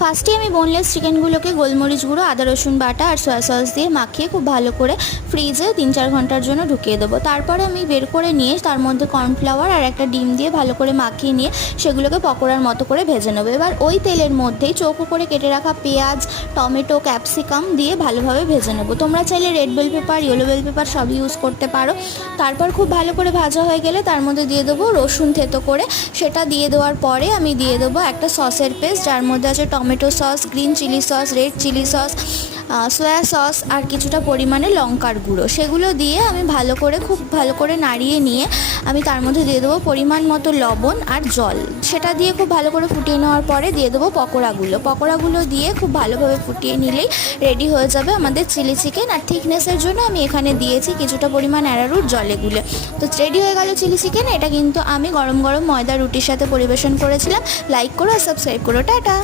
ফার্স্টে আমি বোনলেস চিকেনগুলোকে গোলমরিচ গুঁড়ো, আদা রসুন বাটা আর সয়া সস দিয়ে মাখিয়ে খুব ভালো করে ফ্রিজে 3-4 ঘন্টার জন্য ঢুকিয়ে দেবো। তারপরে আমি বের করে নিয়ে তার মধ্যে কর্নফ্লাওয়ার আর একটা ডিম দিয়ে ভালো করে মাখিয়ে নিয়ে সেগুলোকে পকোড়ার মতো করে ভেজে নেবো। এবার ওই তেলের মধ্যেই চৌকো করে কেটে রাখা পেঁয়াজ, টমেটো, ক্যাপসিকাম দিয়ে ভালোভাবে ভেজে নেবো। তোমরা চাইলে red bell pepper, yellow bell pepper সব ইউজ করতে পারো। তারপর খুব ভালো করে ভাজা হয়ে গেলে তার মধ্যে দিয়ে দেবো রসুন থেতো করে। সেটা দিয়ে দেওয়ার পরে আমি দিয়ে দেবো একটা সসের পেস্ট, যার মধ্যে আছে tomato sauce, green chilli sauce, red chilli sauce, soya sauce আর কিছুটা পরিমাণে লঙ্কার গুঁড়ো। সেগুলো দিয়ে আমি খুব ভালো করে নাড়িয়ে নিয়ে আমি তার মধ্যে দিয়ে দেবো পরিমাণ মতো লবণ আর জল। সেটা দিয়ে খুব ভালো করে ফুটিয়ে নেওয়ার পরে দিয়ে দেবো পকোড়াগুলো দিয়ে খুব ভালোভাবে ফুটিয়ে নিলেই রেডি হয়ে যাবে আমাদের চিলি চিকেন। আর থিকনেসের জন্য আমি এখানে দিয়েছি কিছুটা পরিমাণ অ্যারারুট জলে গুলে। তো রেডি হয়ে গেল চিলি চিকেন। এটা কিন্তু আমি গরম গরম ময়দা রুটির সাথে পরিবেশন করেছিলাম। লাইক করো আর সাবস্ক্রাইব করো। টাটা।